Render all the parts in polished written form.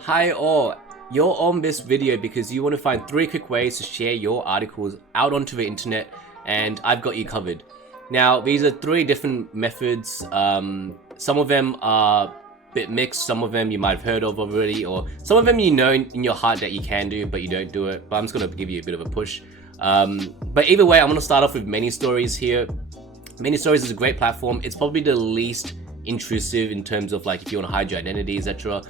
Hi all, you're on this video because you want to find 3 quick ways to share your articles out onto the internet, and I've got you covered. Now, these are 3 different methods. Some of them are a bit mixed, some of them you might have heard of already, or some of them you know in your heart that you can do, but you don't do it. But I'm just going to give you a bit of a push. But either way, I'm going to start off with Many Stories here. Many Stories is a great platform. It's probably the least intrusive in terms of like if you want to hide your identity, etc.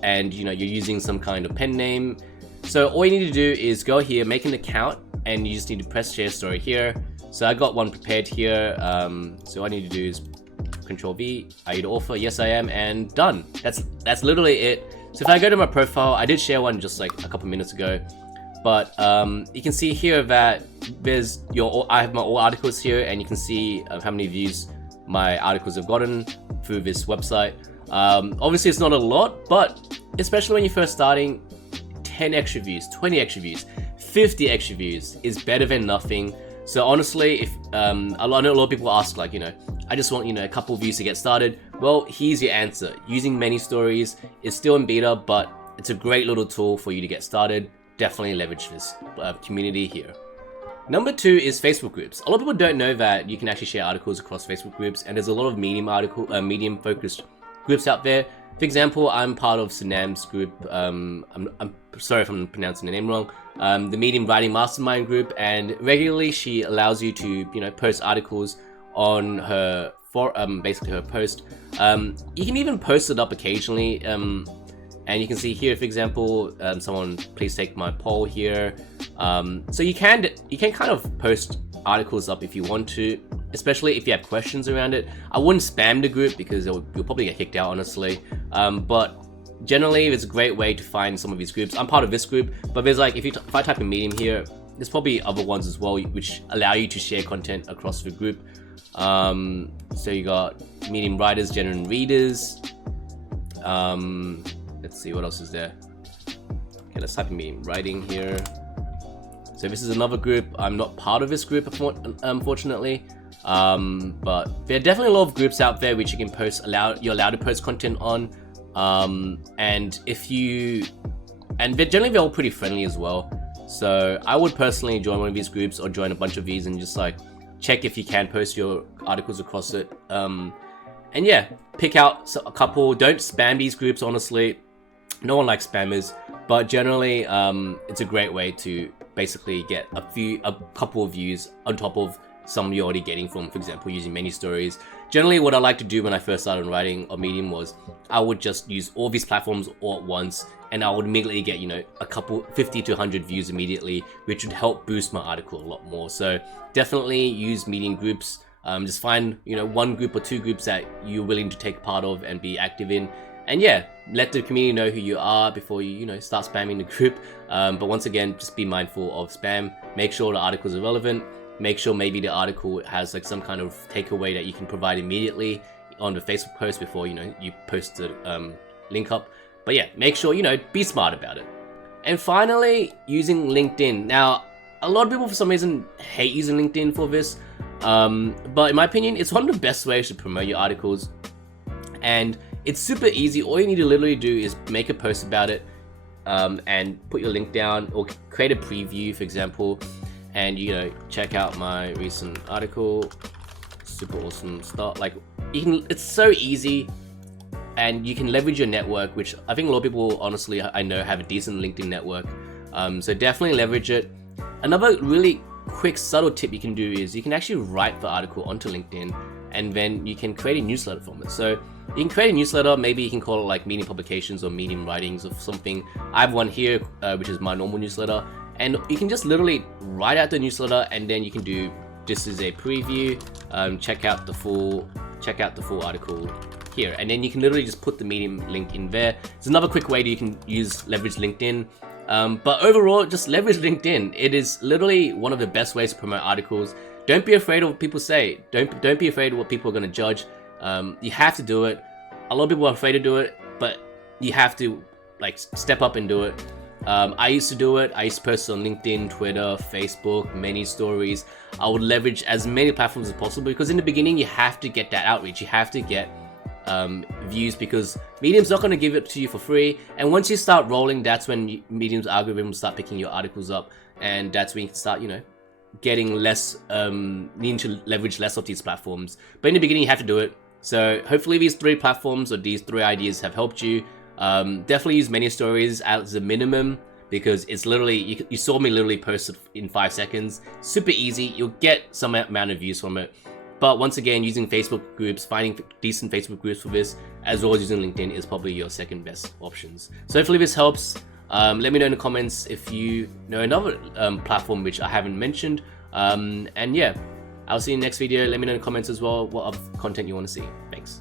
And you know you're using some kind of pen name. So all you need to do is go here, make an account, and you just need to press share story here. So I got one prepared here. So all I need to do is Control V. Are you the author? Yes, I am, and done. That's literally it. So if I go to my profile, I did share one just like a couple minutes ago. But you can see here that there's I have my all articles here, and you can see how many views my articles have gotten through this website. Obviously it's not a lot, but especially when you're first starting, 10 extra views, 20 extra views, 50 extra views is better than nothing. So honestly, if I know a lot of people ask, like, I just want a couple views to get started. Well, here's your answer. Using Many Stories is still in beta, but it's a great little tool for you to get started. Definitely leverage this community here. Number 2 is Facebook groups. A lot of people don't know that you can actually share articles across Facebook groups, and there's a lot of medium focused groups out there. For example, I'm part of Sunam's group. I'm sorry if I'm pronouncing the name wrong. The Medium Writing Mastermind group, and regularly she allows you to post articles on her basically her post. You can even post it up occasionally. And you can see here, for example, someone please take my poll here. So you can kind of post articles up if you want to, especially if you have questions around it. I wouldn't spam the group because you'll probably get kicked out, honestly. But generally, it's a great way to find some of these groups. I'm part of this group, but there's like if I type in Medium here, there's probably other ones as well which allow you to share content across the group. So you got Medium Writers, Genuine Readers. Let's see what else is there. Okay, let's type in Medium Writing here. So this is another group. I'm not part of this group, unfortunately. But there are definitely a lot of groups out there which you can post. You're allowed to post content on. And they're all pretty friendly as well. So I would personally join one of these groups or join a bunch of these and just like check if you can post your articles across it. And yeah, pick out a couple. Don't spam these groups, honestly. No one likes spammers, but generally it's a great way to basically get a couple of views on top of some you're already getting from, for example, using Many Stories. Generally, what I like to do when I first started writing on Medium was I would just use all these platforms all at once, and I would immediately get a couple 50 to 100 views immediately, which would help boost my article a lot more. So definitely use Medium groups. Just find one group or 2 groups that you're willing to take part of and be active in, and yeah, let the community know who you are before you start spamming the group. But once again, just be mindful of spam. Make sure the articles are relevant. Make sure maybe the article has like some kind of takeaway that you can provide immediately on the Facebook post before you post the link up. But yeah, make sure be smart about it. And finally, using LinkedIn. Now, a lot of people for some reason hate using LinkedIn for this. But in my opinion, it's one of the best ways to promote your articles, and it's super easy. All you need to literally do is make a post about it, and put your link down, or create a preview, for example, and check out my recent article. Super awesome stuff. Like it's so easy, and you can leverage your network, which I think a lot of people, honestly, I know have a decent LinkedIn network. So definitely leverage it. Another really quick subtle tip you can do is you can actually write the article onto LinkedIn, and then you can create a newsletter from it. So you can create a newsletter. Maybe you can call it like Medium Publications or Medium Writings or something. I have one here, which is my normal newsletter, and you can just literally write out the newsletter, and then you can do this is a preview. Check out the full article here, and then you can literally just put the Medium link in there. It's another quick way that you can leverage LinkedIn. But overall, just leverage LinkedIn. It is literally one of the best ways to promote articles. Don't be afraid of what people say. Don't be afraid of what people are going to judge. You have to do it. A lot of people are afraid to do it, but you have to like step up and do it. I used to do it. I used to post on LinkedIn, Twitter, Facebook, Many Stories. I would leverage as many platforms as possible because in the beginning you have to get that outreach. You have to get views, because Medium's not going to give it to you for free. And once you start rolling, that's when Medium's algorithm will start picking your articles up, and that's when you can start, you know, getting less, needing to leverage less of these platforms. But in the beginning, you have to do it. So hopefully these 3 platforms or these 3 ideas have helped you. Definitely use many stories as a minimum, because it's literally, you saw me literally post it in 5 seconds. Super easy. You'll get some amount of views from it. But once again, using Facebook groups, finding decent Facebook groups for this, as well as using LinkedIn, is probably your second best options. So hopefully this helps. Let me know in the comments if you know another platform which I haven't mentioned. And yeah, I'll see you in the next video. Let me know in the comments as well what other content you want to see. Thanks.